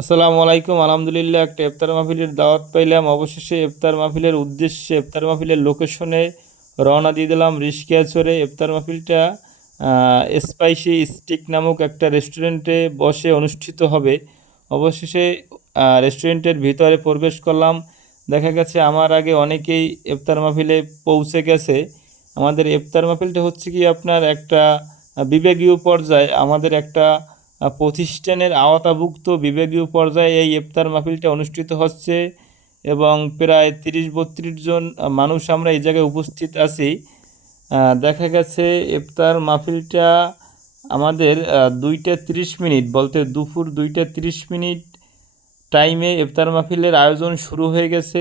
আসসালামু আলাইকুম। আলহামদুলিল্লাহ, একটা ইফতার মাহফিলের দাওয়াত পাইলাম। অবশেষে ইফতার মাহফিলের উদ্দেশ্যে ইফতার মাহফিলের লোকেশনে রওনা দিয়ে দিলাম রিস্কিয়া চড়ে ইফতার মাহফিলটা স্পাইসি স্টিক নামক একটা রেস্টুরেন্টে বসে অনুষ্ঠিত হবে। অবশেষে রেস্টুরেন্টের ভিতরে প্রবেশ করলাম। দেখা গেছে আমার আগে অনেকেই ইফতার মাহফিলে পৌঁছে গেছে। আমাদের ইফতার মাহফিলটা হচ্ছে কি আপনার একটা বিবেকীয় পর্যায়ে। আমাদের একটা প্রতিষ্ঠানের আওতাভুক্ত বিভাগীয় পর্যায়ে এই ইফতার মাহফিলটা অনুষ্ঠিত হচ্ছে এবং প্রায় তিরিশ বত্রিশ জন মানুষ আমরা এই জায়গায় উপস্থিত আছি। দেখা গেছে ইফতার মাহফিলটা আমাদের দুইটা তিরিশ মিনিট, বলতে দুপুর দুইটা তিরিশ মিনিট টাইমে ইফতার মাহফিলের আয়োজন শুরু হয়ে গেছে।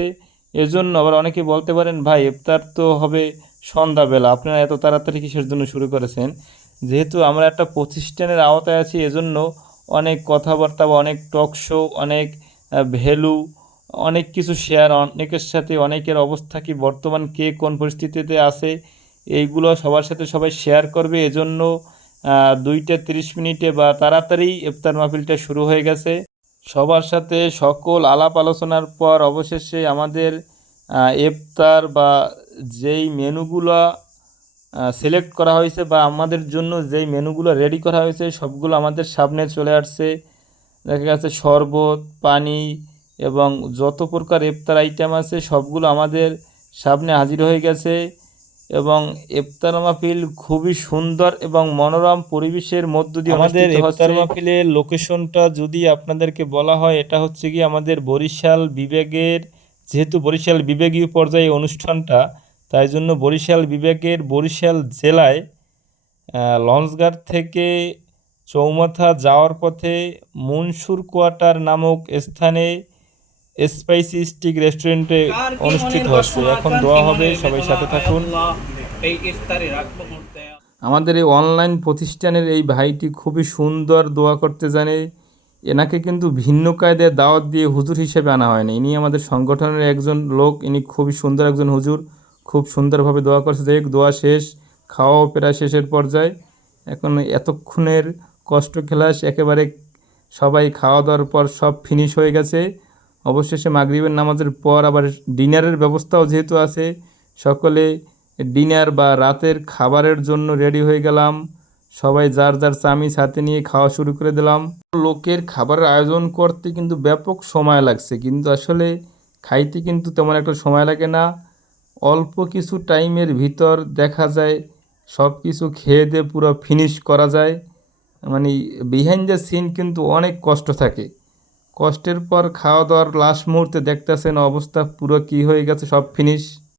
এজন্য আবার অনেকে বলতে পারেন, ভাই, ইফতার তো হবে সন্ধ্যাবেলা, আপনারা এত তাড়াতাড়ি কিসের জন্য শুরু করেছেন? যেহেতু আমরা একটা প্রতিষ্ঠানের আওতায় আছি, এজন্য অনেক কথাবার্তা বা অনেক টক শো অনেক ভ্যালু, অনেক কিছু শেয়ার অনেকের সাথে অনেকের অবস্থা কি, বর্তমান কে কোন পরিস্থিতিতে আছে, এইগুলো সবার সাথে সবাই শেয়ার করবে। এজন্য দুইটা তিরিশ মিনিটে বা তাড়াতাড়ি ইফতার মাহফিলটা শুরু হয়ে গেছে। সবার সাথে সকল আলাপ আলোচনার পর অবশেষে আমাদের ইফতার বা যেই মেনুগুলো সিলেক্ট করা হয়েছে বা আমাদের জন্য যেই মেনুগুলো রেডি করা হয়েছে সবগুলো আমাদের সামনে চলে আসছে। দেখা গেছে শরবত পানি এবং যত প্রকার ইফতার আইটেম আছে সবগুলো আমাদের সামনে হাজির হয়ে গেছে এবং ইফতার মাহফিল খুবই সুন্দর এবং মনোরম পরিবেশের মধ্য দিয়ে আমাদের ইফতার মাহফিলের লোকেশনটা যদি আপনাদেরকে বলা হয় এটা হচ্ছে কি আমাদের বরিশাল বিভাগের যেহেতু বরিশাল বিভাগীয় পর্যায়ে অনুষ্ঠানটা তাই জন্য বরিশাল বিভাগের বরিশাল জেলায় লঞ্চঘাট থেকে চৌমাথা যাওয়ার পথে মনসুর কোয়ার্টার নামক স্থানে স্পাইসি স্টিক রেস্টুরেন্টে অনুষ্ঠিত হচ্ছে এখন দোয়া হবে, সবাই সাথে থাকুন। আমাদের এই অনলাইন প্রতিষ্ঠানের এই ভাইটি খুবই সুন্দর দোয়া করতে জানে। এনাকে কিন্তু ভিন্ন কায়দায় দাওয়াত দিয়ে হুজুর হিসেবে আনা হয়নি। ইনি আমাদের সংগঠনের একজন লোক, ইনি খুবই সুন্দর একজন হুজুর। খুব সুন্দরভাবে দোয়া করছে। দেখ দোয়া শেষ, খাওয়াও প্রায় শেষের পর্যায়ে। এখন এতক্ষণের কষ্ট খেলাস, একেবারে সবাই খাওয়া দাওয়ার পর সব ফিনিশ হয়ে গেছে। অবশেষে মাগরিবের নামাজের পর আবার ডিনারের ব্যবস্থাও যেহেতু আছে, সকলে ডিনার বা রাতের খাবারের জন্য রেডি হয়ে গেলাম। সবাই যার যার চামিচ হাতে নিয়ে খাওয়া শুরু করে দিলাম। লোকের খাবারের আয়োজন করতে কিন্তু ব্যাপক সময় লাগছে, কিন্তু আসলে খাইতে কিন্তু তেমন একটা সময় লাগে না। অল্প কিছু টাইমের ভিতর দেখা যায়, সব কিছু খেয়ে দিয়ে পুরো ফিনিশ করা যায়। মানে বিহাইন্ড দ্য সিন কিন্তু অনেক কষ্ট থাকে। কষ্টের পর খাওয়া দাওয়ার লাস্ট মুহূর্তে দেখতেছেন অবস্থা পুরো কি হয়ে গেছে, সব ফিনিশ